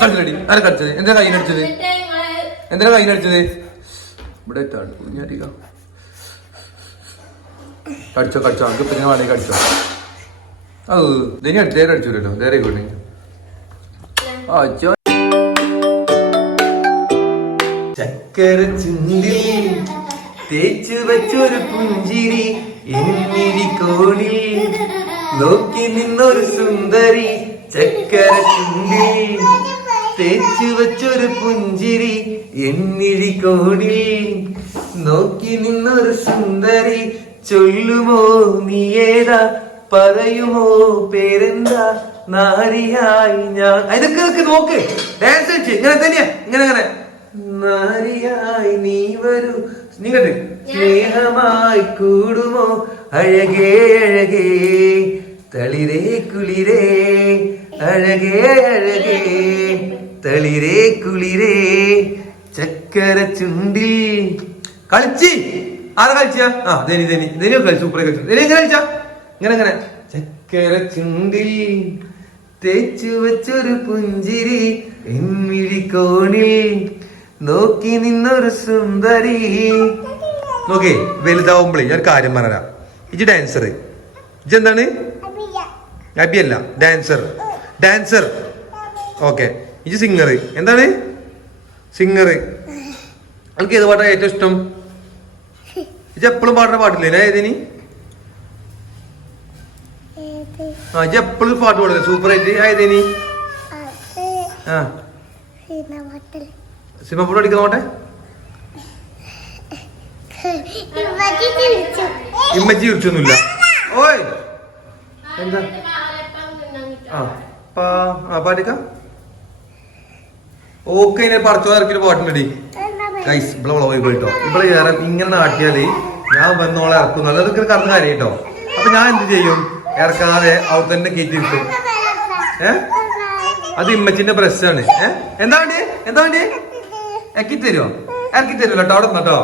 കളിച്ചടി ആരെ കളിച്ചത് എന്താ കൈനടിച്ചത് എന്തിനാ കൈനടിച്ചത് ഇവിടെ എത്താണ് കടിച്ചോ കടിച്ചോ. നമുക്ക് പിന്നെ വേണമെങ്കിൽ കടിച്ചോ. അത് ഇതിനെ നേരെ അടിച്ചൂലല്ലോ. നേരെ കൂടി അച്ഛോ. ചക്കര ചുണ്ടിൽ തേച്ചു വെച്ചൊരു പുഞ്ചിരി എന്നിരി കോണിൽ നോക്കി നിന്നൊരു സുന്ദരി. ചക്കര ചുണ്ടിൽ തേച്ചു വച്ചൊരു പുഞ്ചിരി എന്നിഴി കോടിൽ നോക്കി നിന്നൊരു സുന്ദരി ചൊല്ലുമോ നീ ഏതാ? പറയുമോ പേരെന്താ? നാരിയായി ഞാൻ ഇതൊക്കെ ഇതൊക്കെ നോക്ക്. ഡാൻസ് വെച്ച് ഇങ്ങനെ തന്നെയാ. ഇങ്ങനെ അങ്ങനെ നാരിയായി നീ വരൂ. നീ കണ്ട്? സ്നേഹമായി കൂടുമോ? അഴകേ അഴകേ. തളിരേ കുളിരേ. അഴകേ അഴകേ തളിരേ കുളിരേ ചക്കര ചുണ്ടിൽ. കളിച്ച്. ആരാ കളിച്ച? ആ ധനി ധനി. ധനിയോ കളിച്ചു സൂപ്പറെ കളിച്ചു. ധനി എങ്ങനെ കളിച്ച? ഇങ്ങനെ ഇങ്ങനെ. ചക്കര ചുണ്ടിൽ തേച്ചു വെച്ചൊരു പുഞ്ചിരി കോണിൽ നോക്കി നിന്നൊരു സുന്ദരി. നോക്കേ വലുതാവുമ്പോഴേ ഞാൻ കാര്യം പറഞ്ഞുതരാം. ഇജ് ഡാൻസർ ഇജ് എന്താണ് അബിയല്ല ഡാൻസർ ഡാൻസർ ഓക്കെ ഇജ് സിംഗർ എന്താണ്? സിംഗർ എനിക്ക് ഏത് പാട്ടാണ് ഏറ്റവും ഇഷ്ടം? ഇജ് എപ്പോഴും പാടുന്ന പാട്ടില്ലേ? ഞാൻ ഏതിനി? ആ ഇജ് എപ്പോഴും പാട്ട് പാടില്ലേ സൂപ്പർ ആയിട്ട്. ഏതിനി? ആ. സിനിമ പാട്ട് അടിക്കുന്ന പോട്ടെ? ഇമ്മച്ചി വിളിച്ചൊന്നുമില്ല ഓയ്. എന്താ? ആ. ഓക്കെ ഇനി പറച്ചോ ഇറക്കിട്ട് പാട്ടുണ്ടടി ഗൈസ് ഇവിടെ വളവായി പോയിട്ടോ ഇവിടെ ഇങ്ങനെ നാട്ടിയാൽ ഞാൻ വന്നോളെ ഇറക്കും അതൊക്കെ കറന്ന് കാര്യം കേട്ടോ അപ്പൊ ഞാൻ എന്ത് ചെയ്യും? ഇറക്കാതെ അവിടെ തന്നെ കയറ്റി കിട്ടും ഏ? അത് ഇമ്മച്ചിന്റെ പ്രശ്നമാണ് ഏ? എന്താ വേണ്ടി? എന്താ വേണ്ടി? ഇറക്കി തരുമോ ഇറക്കി തരുമല്ലോ കേട്ടോ അവിടെ നിന്നോ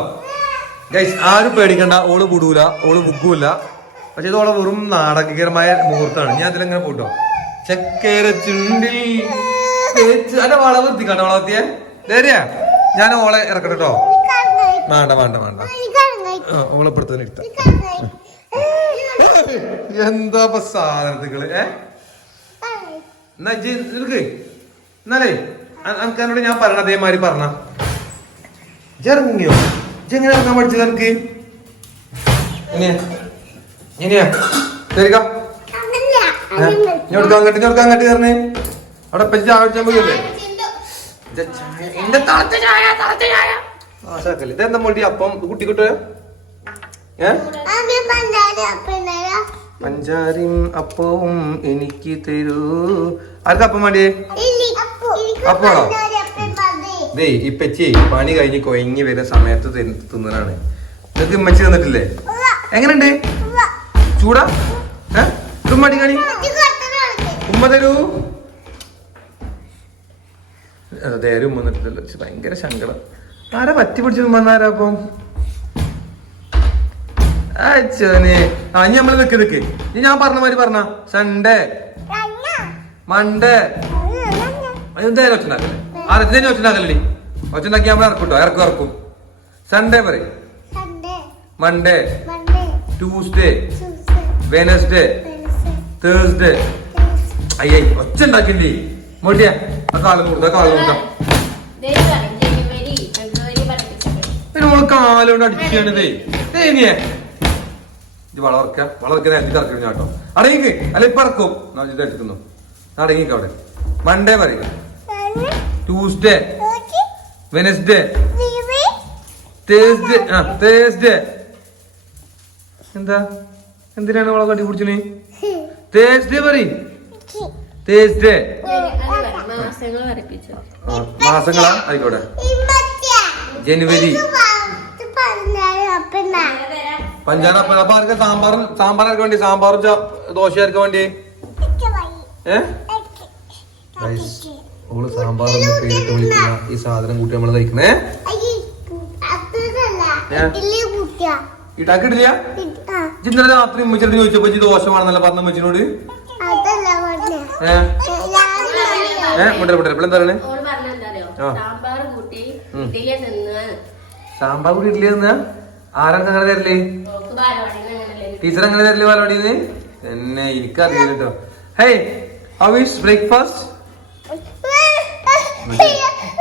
ഗൈസ് ആരും പേടിക്കണ്ട. ഓൾ കൂടൂല ഓൾ മുക്കൂല. പക്ഷെ ഇതോളെ വെറും നാടകീയമായ മുഹൂർത്തമാണ്. ഞാൻ അതിലെങ്ങനെ പോട്ടോ ചക്കര ചുണ്ടിൽ അല്ല വള കണ്ട വളർത്തിയേ ശരിയാ ഞാൻ ഓളെ ഇറക്കട്ടെ കേട്ടോ. വേണ്ട വേണ്ട വേണ്ട. ഓളെ ഇപ്പുറത്ത് തന്നെ എടുത്ത എന്താ ഇപ്പൊ സാധനത്തുകൾ ഏ? നിനക്ക് എന്നാലേ അനക്ക് എന്നോട് ഞാൻ പറഞ്ഞ അതേമാതിരി പറഞ്ഞ. ജറങ്ങിയോ ഇജ്ജ് എങ്ങനെ ഇറങ്ങാൻ പഠിച്ചത് എനിക്ക് എങ്ങനെയാ എങ്ങനെയാ ശരിക്കാം? ഞൊടുക്കാൻ കട്ടി ഞൊടുക്കാൻ അങ്ങോട്ട് അവിടെ പോയില്ലേ? തളച്ച ചായ ആശാക്കല്ലേ ഇതെന്താ മുടി? അപ്പം കുട്ടി കിട്ടുക പഞ്ചാരിയും അപ്പവും എനിക്ക് തരൂ. ആർക്കാ അപ്പം വേണ്ടി അപ്പാണോ ദേ ഇപ്പച്ചി പണി കഴിഞ്ഞ് കൊയങ്ങി വരുന്ന സമയത്ത് തിന്നതാണ് നിങ്ങൾക്ക് ഇമ്മച്ചി തന്നിട്ടില്ലേ? എങ്ങനെയുണ്ട്? ചൂടാ? ഏ? തുമ്മടി കാണി? ഉമ്മ തരൂ. അതേരും ഉമ്മ ശ്ശെ, ഭയങ്കര ശങ്കടം ആരാ പറ്റി പിടിച്ചു വന്നാരാ അപ്പം? അച്ഛനെ ആ ഇനി നമ്മൾ നിക്ക് നിക്ക്. ഇനി ഞാൻ പറഞ്ഞ മാതിരി പറഞ്ഞ. സൺഡേ മൺഡേ എന്തായാലും ഒച്ച ഉണ്ടാക്കല്ലേ ആരത്തിനെ ഒച്ച ഉണ്ടാക്കല്ലേ ഒച്ച ഉണ്ടാക്കി നമ്മൾ ഇറക്കൂട്ടോ ഇറക്കും ഇറക്കും സൺഡേ പറയും. മൺഡേ ട്യൂസ്ഡേ വെനസ്ഡേ തേഴ്സ്ഡേ അയ്യേ ഒച്ച ഉണ്ടാക്കില്ലേ മോട്ടിയാ ആ കാലം കൊടുത്ത കാലം കൊടുക്കാം. പിന്നെ നമ്മൾ കാലോണ്ട് അടിച്ചാണിതേ തേനിയേ ഇത് വളർക്ക വളർക്ക നേരത്തെ ഇറക്കണം കേട്ടോ. അടങ്ങിക്ക് അല്ല ഇപ്പൊ ഇറക്കും. ഇത് എടുക്കുന്നു. അടങ്ങിക്ക് അവിടെ. മൺഡേ പറയുക ട്യൂസ്ഡേ വെനസ്ഡേ തേഴ്സ്ഡേ ആ തേഴ്സ്ഡേ എന്താ? എന്തിനാണ് അവളെ കടി പിടിച്ചിന് തേഴ്സ്ഡേ പറയും. വരപ്പിച്ചു മാസങ്ങളാ? ആയിക്കോട്ടെ. ജനുവരി. പഞ്ചാര അപ്പൊ ആർക്കാ സാമ്പാർ സാമ്പാർ ആർക്കാ വേണ്ടി? സാമ്പാറും ച- ദോശ ആർക്ക് വേണ്ടി? ഏ? ഓൾ സാമ്പാർ എന്ന് പേരിട്ട് വിളിക്കുന്ന ഈ സാധനം കൂട്ടി നമ്മൾ കഴിക്കണേ. ഇടാക്കിട്ടില്ല ഇന്നലെ രാത്രി ഉമ്മച്ചിട്ട് ചോദിച്ചപ്പോ ദോശ വേണമെന്നല്ല പറഞ്ഞ ഉമ്മച്ചിനോട്? ഇപ്പോൾ എന്താ പറയണേ? സാമ്പാർ കൂടി ഇഡ്ഡലി തന്നാ. ആരൊക്കെ അങ്ങനെ തരല്ലേ ബാലവാടിന്ന് ടീച്ചർ അങ്ങനെ തരല്ലേ പാലോടിന്ന് എന്നെ എനിക്കറിയില്ല കേട്ടോ ഹേയ് ഹൗ ഈസ് ബ്രേക്ക്ഫാസ്റ്റ്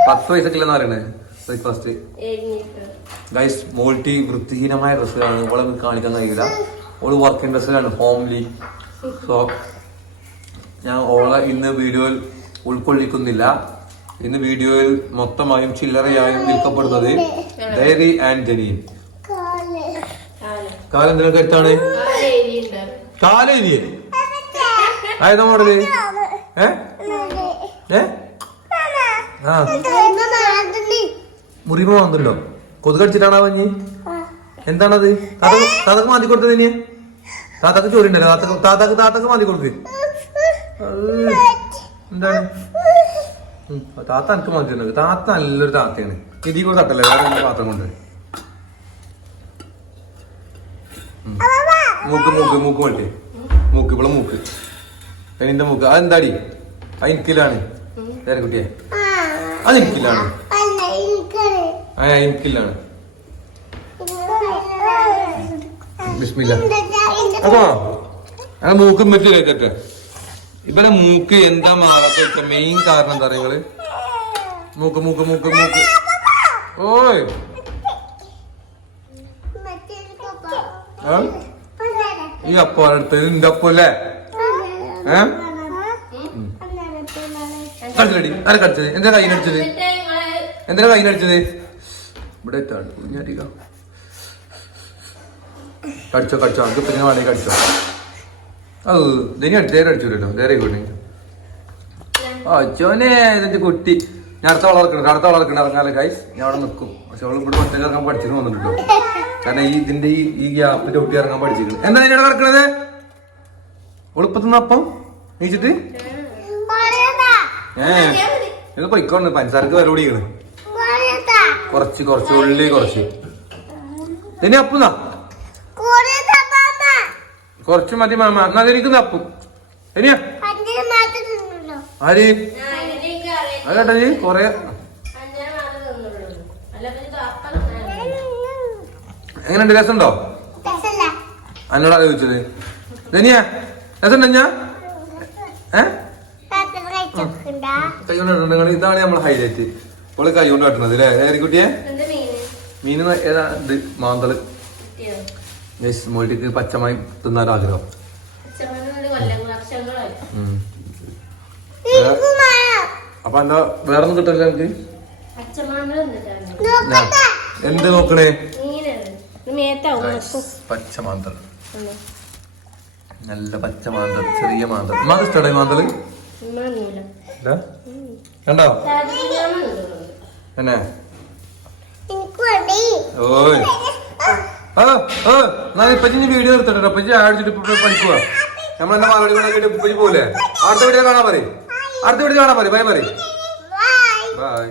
പത്ത് പൈസക്കില്ലെന്ന് പറയണേ ബ്രേക്ക്ഫാസ്റ്റ് ഗൈസ് മോൾട്ടി വൃത്തിഹീനമായ ഡ്രസ്സുകളാണ്. ഓളെ കാണിക്കാൻ കഴിയില്ല. ഓൾ വർക്കിംഗ് ഡ്രസ്സുകളാണ് ഹോംലി സോ ഞാൻ ഓള ഇന്ന് വീഡിയോയിൽ ഉൾക്കൊള്ളിക്കുന്നില്ല. ഇന്ന് വീഡിയോയിൽ മൊത്തമായും ചില്ലറയായും വിൽക്കപ്പെടുന്നത് ഡയറി ആൻഡ് ജനീൻ. കാലെന്തിനൊക്കെ എത്താണ് കാലേരി ആയതാ മോഡൽ. മുറിമ വന്നല്ലോ കൊതുകടിച്ചിട്ടാണോ പഞ്ഞി എന്താണത്? താത്ത താത്തക്ക് മാന്തി കൊടുത്തത് ഇനി? താത്തക്ക് ചോറിണ്ടല്ലോ താത്തക്ക് താത്തക്ക് താത്തക്ക് മാന്തി കൊടുക്ക്. അത് എന്താണ്? താത്ത എനിക്ക് മാന്തി താത്ത നല്ലൊരു താത്തയാണ്. ഇതിൽ കൂടെ തട്ടല്ലേ? വേറെ എന്റെ പാത്രം കൊണ്ട്. മൂക്ക് മൂക്ക് മൂക്ക് വേണ്ടേ? മൂക്ക് ഇവിടെ മൂക്ക്. എന്റെ മൂക്ക്. അതെന്താടി അത് എനിക്കില്ലാണ് കുട്ടിയെ. അത് എനിക്കില്ലാണ് ആ എനിക്കില്ലാണ് ബിസ്മില്ല. അപ്പൊ അങ്ങനെ മൂക്കും പറ്റില്ല കേക്കട്ടെ ഇവരെ മൂക്ക് എന്താ മാറാത്ത മെയിൻ കാരണം എന്താ നിങ്ങൾ? മൂക്ക് മൂക്ക് മൂക്ക് മൂക്ക്. ഓയ്? ഈ അപ്പ അടുത്ത് നിന്റെ അപ്പല്ലേ ഏ? കടിച്ചടി. ആരെ കടിച്ചത്? എന്താ കൈനടിച്ചത് എന്തിനാ കയ്യിനടിച്ചത് ഇവിടെ എത്താണ് കുഞ്ഞാട്ടിക്ക കടിച്ചോ കടിച്ചോ. നമുക്ക് പിന്നെ വേണമെങ്കിൽ കടിച്ചോ. അത് ഇതിനെ നേരെ വേറെ നേരെ കൂട്ടി അച്ഛനെ ഇതിന്റെ കുട്ടി. ഞാൻ അടുത്ത വളർക്കണം അടുത്ത വളർക്കണം ഇറങ്ങാലെ ഗൈസ് ഞാൻ അവിടെ നിൽക്കും പക്ഷെ അവൾ ഇവിടെ ഒറ്റ ഇറങ്ങാൻ പഠിച്ചിട്ട് വന്നിട്ടുണ്ടോ കാരണം ഈ ഇതിന്റെ ഈ ഈ ഗ്യാപ്പിന്റെ കുട്ടി ഇറങ്ങാൻ പഠിച്ചിട്ടുണ്ട് എന്താ ഇതിനെ കിടക്കണത്? ഒളിപ്പത്തുന്ന അപ്പം? നീച്ചിട്ട്? ഏ നിങ്ങൾ പൊയ്ക്കോണ്ട് പഞ്ചസാരക്ക് കൂടിയാണ് കുറച്ച് കുറച്ച് ഉള്ളി കുറച്ച്. ഇനി അപ്പുന്നാ കുറച്ച് മതി മാമ. എന്നാ അതെനിക്ക് അപ്പും ഇനിയാ ആര്. അതേട്ടാ നീ കൊറേ എങ്ങനെയുണ്ട് രസമുണ്ടോ? എന്നോട് ആലോചിച്ചത് ധനിയാ രസമുണ്ടോ ഞാൻ ഏ? കൈ കൊണ്ട് ഇടണ്ട. ഇതാണ് നമ്മളെ ഹൈലൈറ്റ് ഓൾ കൈ കൊണ്ട് കട്ടുന്നത് അല്ലേ? ഏരിക്കുട്ടിയെ മീൻ ഏതാ? ഇത് മാന്തൾ. മോളിക്ക് പച്ചമായി തിന്നാൻ ആഗ്രഹം. അപ്പൊ എന്താ വേറെ ഒന്നും കിട്ടില്ല. ഞാൻ എന്ത് നോക്കണേ? പച്ചമാന്തൽ. നല്ല പച്ച മാന്തൾ ചെറിയ മാന്തൽ ഉമ്മാക്ക് ഇഷ്ടമായി മാന്തൽ. കണ്ടോ. എന്നെ? ഓ ആ ആ. എന്നാ ഇപ്പൊ ഇനി വീഡിയോ എടുത്തിട്ടോ അപ്പൊ ഇപ്പൊ പഠിക്കുക നമ്മളെന്താ മറുപടി കൊണ്ടൊക്കെ ഇപ്പൊ പോലെ അടുത്ത വീഡിയോ കാണാൻ പറയും. അടുത്ത വീഡിയോ കാണാൻ പറയും. ബൈ പറയും. ബൈ